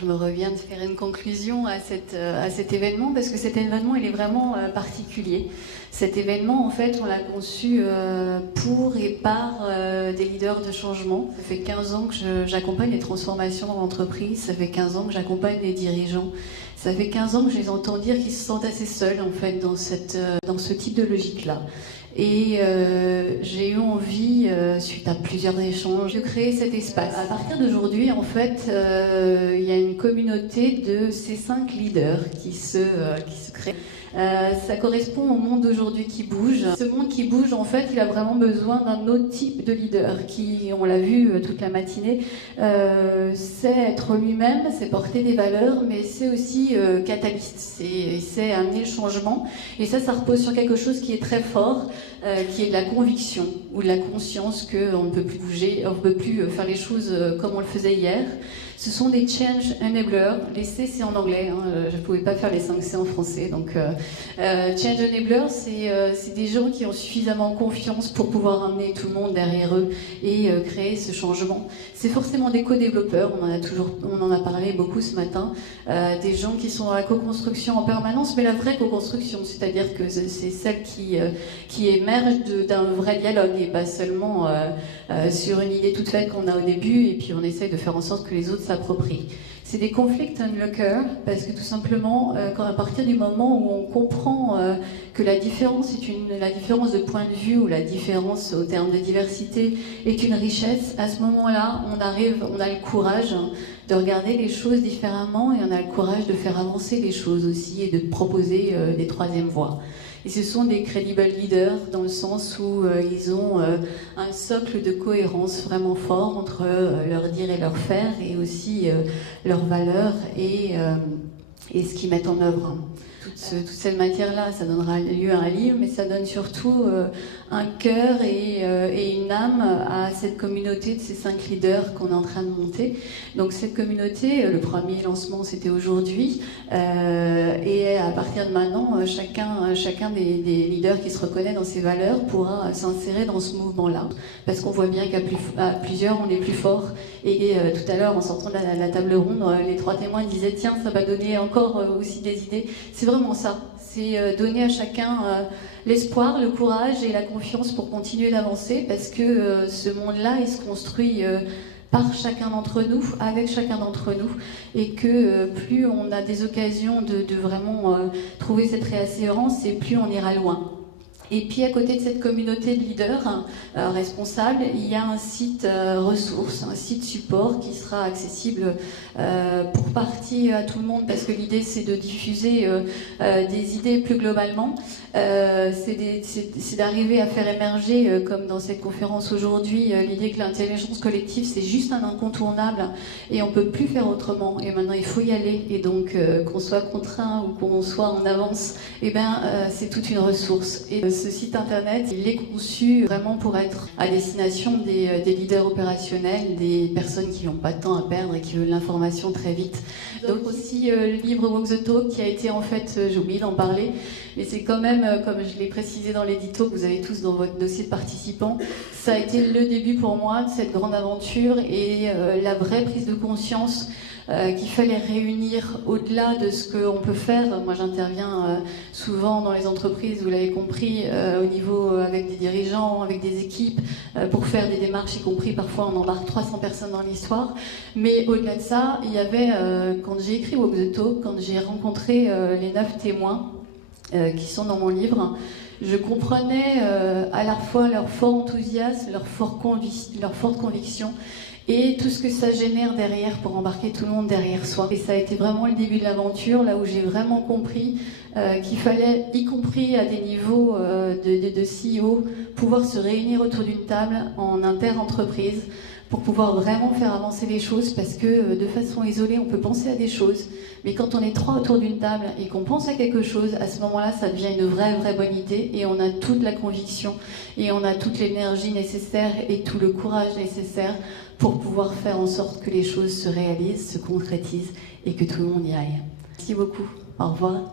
Je me reviens de faire une conclusion à cet événement parce que cet événement il est vraiment particulier. Cet événement en fait on l'a conçu pour et par des leaders de changement. Ça fait 15 ans que j'accompagne les transformations dans l'entreprise, ça fait 15 ans que j'accompagne les dirigeants. Ça fait 15 ans que je les entends dire qu'ils se sentent assez seuls en fait dans ce type de logique-là. Et j'ai eu envie, suite à plusieurs échanges, de créer cet espace. À partir d'aujourd'hui, en fait, il y a une communauté de ces 5 leaders qui se créent. Ça correspond au monde d'aujourd'hui qui bouge. Ce monde qui bouge, en fait, il a vraiment besoin d'un autre type de leader qui, on l'a vu toute la matinée, sait être lui-même, c'est porter des valeurs, mais c'est aussi catalyste, c'est amener le changement. Et ça repose sur quelque chose qui est très fort, qui est de la conviction ou de la conscience qu'on ne peut plus bouger, on ne peut plus faire les choses comme on le faisait hier. Ce sont des change enablers. Les C, c'est en anglais. Je ne pouvais pas faire les 5 C en français. Donc, change enablers, c'est des gens qui ont suffisamment confiance pour pouvoir amener tout le monde derrière eux et créer ce changement. C'est forcément des co-développeurs. On en a parlé beaucoup ce matin. Des gens qui sont dans la co-construction en permanence, mais la vraie co-construction, c'est-à-dire que c'est celle qui émerge d'un vrai dialogue et pas seulement sur une idée toute faite qu'on a au début et puis on essaye de faire en sorte que les autres s'approprient. C'est des conflict unlockers parce que tout simplement, à partir du moment où on comprend que la différence de point de vue ou la différence au terme de diversité est une richesse, à ce moment-là, on a le courage de regarder les choses différemment et on a le courage de faire avancer les choses aussi et de proposer des troisièmes voies. Et ce sont des credible leaders dans le sens où ils ont un socle de cohérence vraiment fort entre leur dire et leur faire et aussi leurs valeurs et ce qu'ils mettent en œuvre. Toute cette matière-là, ça donnera lieu à un livre, mais ça donne surtout un cœur et une âme à cette communauté de ces 5 leaders qu'on est en train de monter. Donc cette communauté, le premier lancement c'était aujourd'hui, et à partir de maintenant, chacun des leaders qui se reconnaît dans ses valeurs pourra s'insérer dans ce mouvement-là. Parce qu'on voit bien qu'à plusieurs, on est plus fort. Et tout à l'heure, en sortant de la table ronde, les 3 témoins disaient « Tiens, ça va donner encore aussi des idées ». C'est vraiment ça, c'est donner à chacun l'espoir, le courage et la confiance pour continuer d'avancer parce que ce monde-là, il se construit par chacun d'entre nous, avec chacun d'entre nous et que plus on a des occasions de vraiment trouver cette réassurance et plus on ira loin. Et puis à côté de cette communauté de leaders responsables, il y a un site ressources, un site support qui sera accessible pour partie à tout le monde parce que l'idée c'est de diffuser des idées plus globalement. C'est d'arriver à faire émerger, comme dans cette conférence aujourd'hui, l'idée que l'intelligence collective c'est juste un incontournable et on ne peut plus faire autrement et maintenant il faut y aller et donc qu'on soit contraint ou qu'on soit en avance, c'est toute une ressource. Et ce site internet, il est conçu vraiment pour être à destination des leaders opérationnels, des personnes qui n'ont pas de temps à perdre et qui veulent l'information très vite. Donc aussi le livre Walk the Talk qui a été en fait, j'ai oublié d'en parler, mais c'est quand même, comme je l'ai précisé dans l'édito que vous avez tous dans votre dossier de participants, ça a été le début pour moi de cette grande aventure et la vraie prise de conscience qu'il fallait réunir au-delà de ce qu'on peut faire. Moi j'interviens souvent dans les entreprises, vous l'avez compris, au niveau avec des dirigeants, avec des équipes, pour faire des démarches, y compris parfois on embarque 300 personnes dans l'histoire. Mais au-delà de ça, il y avait, quand j'ai écrit Walk the Talk, quand j'ai rencontré les 9 témoins qui sont dans mon livre, je comprenais à la fois leur fort enthousiasme, leur forte conviction et tout ce que ça génère derrière pour embarquer tout le monde derrière soi. Et ça a été vraiment le début de l'aventure, là où j'ai vraiment compris qu'il fallait, y compris à des niveaux de CEO, pouvoir se réunir autour d'une table en inter-entreprise pour pouvoir vraiment faire avancer les choses parce que de façon isolée, on peut penser à des choses, mais quand on est 3 autour d'une table et qu'on pense à quelque chose, à ce moment-là, ça devient une vraie bonne idée et on a toute la conviction et on a toute l'énergie nécessaire et tout le courage nécessaire pour pouvoir faire en sorte que les choses se réalisent, se concrétisent et que tout le monde y aille. Merci beaucoup. Au revoir.